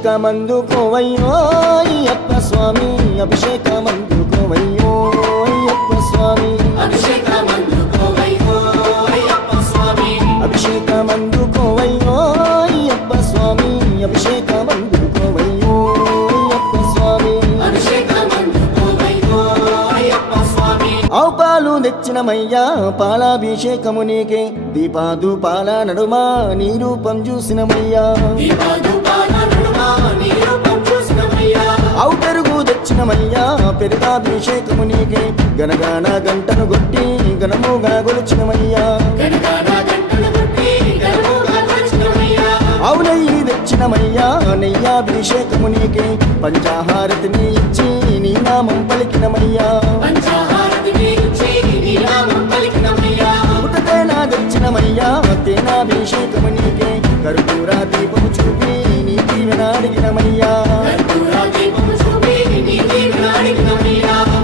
అభిషేకమందుకోవయ్యో అయ్యప్ప స్వామి, అభిషేకమందుకోవయ్యో అయ్యప్ప స్వామి, అభిషేకమందుకోవయ్యో అయ్యప్ప స్వామి, అభిషేకమందుకోవయ్యో అయ్యప్ప స్వామి, అభిషేకమందుకోవయ్యో అయ్యప్ప స్వామి, అభిషేకమందుకోవయ్యో అయ్యప్ప స్వామి. ఆవు పాలు తెచ్చినమయ్యా పాలాభిషేకము నీకే, దీపాదుపాల నడుమా నీ రూపం చూసినమయ్యా, ఆవు పెరుగు తెచ్చినమయ్యా పెరుగాభిషేకము నీకే, గనగాన గంటను కొట్టి గణముగా గొలిచినమయ్యా, ఆవు నెయ్యి తెచ్చినమయ్యా నెయ్యాభిషేకము నీకే, పంచాహారతిని ఇచ్చి నీ నామం పలికినమయ్యా, పుట్టతేనా తెచ్చినమయ్యా తేనాభిషేకము నీకే, కర్పూర దీపము చూపి నీ దీవెన అడిగినమయ్యా,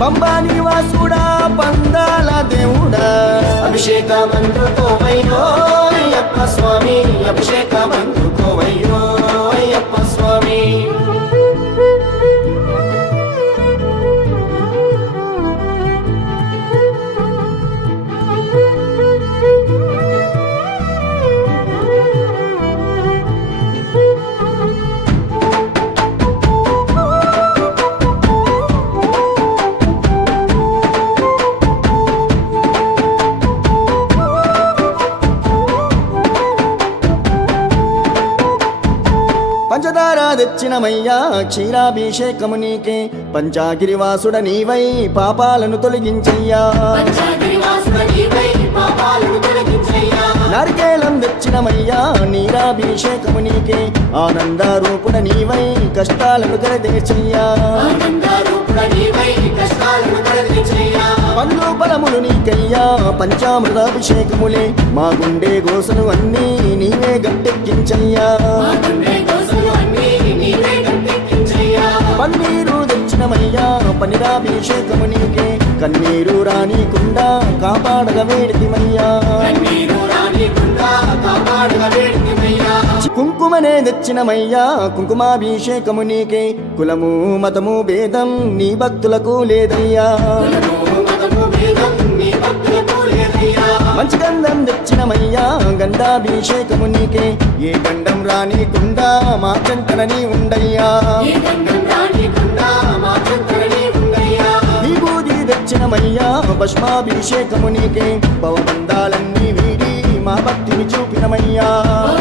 పంబా నివాసుడా పందాల దేవుడా, అభిషేకమందుకోవయ్యో అయ్యప్ప స్వామి, అభిషేకమందుకోవయ్యో అయ్యప్ప స్వామి. పంచదార తెచ్చినమయ్యా క్షీరాభిషేకము నీకే, పంచాగిరివాసుడ నీవై పాపాలను తొలగించయ్యా, నారికేళం తెచ్చినమయ్యా నీరాభిషేకము నీకే, ఆనందరూపుడ నీవై కష్టాలను కలదేశయ్యా, పండ్లు ఫలములు నీకయ్యా పంచామృతాభిషేకములే, మా గుండె గోసలు అన్నీ నీవే గట్టెక్కించయ్యా, పన్నీరు తెచ్చినమయ్యా పనిరాభిషేకము నీకే, కన్నీరు రానీకుండా కాపాడగ వేడితిమయ్యా, కుంకుమనే తెచ్చినమయ్యా కుంకుమాభిషేకము నీకే, కులము మతము భేదం నీ భక్తులకు లేదయ్యా, మంచి గంధం తెచ్చినమయ్యా గంధాభిషేకము నీకే ఏ గండం రానికుండా మా చెంతనని ఉండయ్యా ఏ గండం రానికుండా మా చెంతనే ఉండయ్యా విభూది తెచ్చినమయ్యా భస్మాభిషేకము నీకే భవబంధాలన్నీ వీడి మా భక్తిని చూపినమయ్యా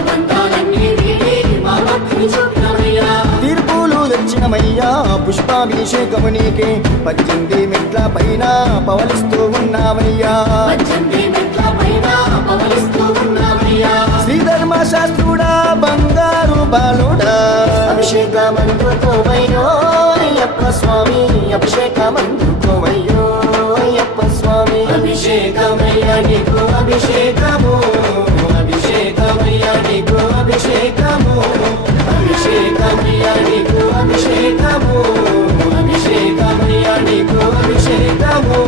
బంధాలన్నీ వీడి మా భక్తిని చూపినవయ్యా తీర్పులు తెచ్చినమయ్యా పుష్పాభిషేకము నీకే 18 మెట్ల పైన పవలిస్తూ ఉన్నావయ్యా పచ్చండి మెట్ల పైన పవలిస్తూ ఉన్నావయ్యా శ్రీధర్మ శాస్త్రుడా బంగారు బాలుడా అభిషేకమందుకోవయ్యో అయ్యప్ప స్వామి అభిషేకమందుకోవయ్యో అయ్యప్ప స్వామి అభిషేకమయ్యా నీకు అభిషేకము అభిషేకమయ్యా నీకు అభిషేకము అభిషేకమయ్యా నీకు అభిషేకము అభిషేకమయ్యా నీకు అభిషేకము